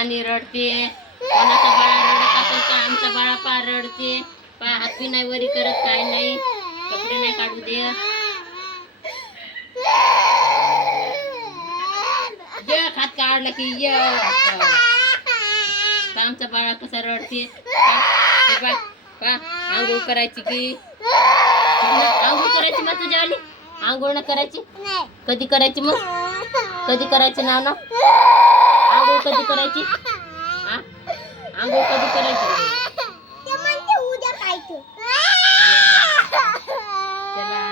दिवसांनी रडते. कोणाचा बाळा रडत असेल तर आमचा बाळा पार रडते. हात बी नाही वरी करत, काय नाही, कपडे नाही काढू दे. खात काढला की आमचा बाळा कसा रडते. आंघोळ करायची की आंघोळ करायची मग तुझ्या आली आंघोळ न करायची. कधी करायची मग? कधी करायची ना आंघोळ कधी करायची? आंघोळ कधी करायची? चला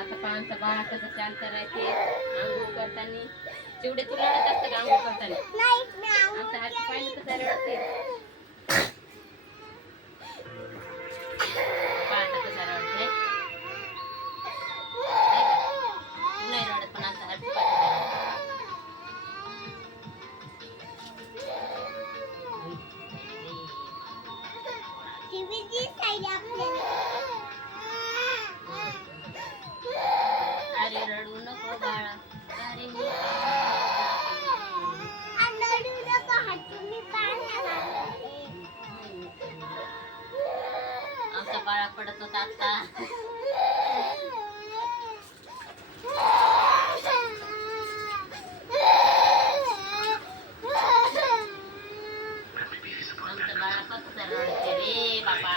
आता आमचा बाळा कसं शांत राहते आंघोळ करताना. तेवढे तू रडत असतं का आंघोळ करताना? आमचा हात पाहिलं कसं रडते. पाहता कसा रडते. नाही रडत पण आमचा हात अरे रडू नको बाळा. अरे आमचा बाळा पडत होता आता. आमचा बाळा कसं रडते रे बाबा.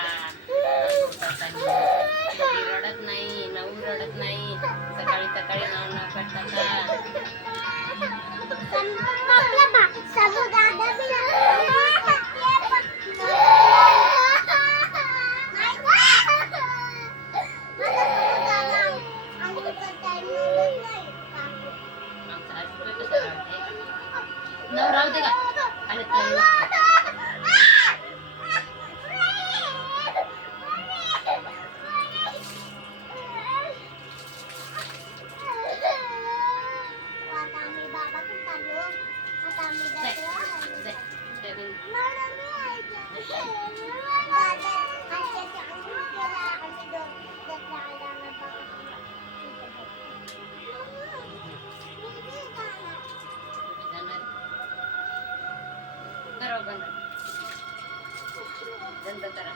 रडत नाही, नऊ रडत नाही. सकाळी सकाळी नाव न करता नऊ राहू दे का आणि बंद करा.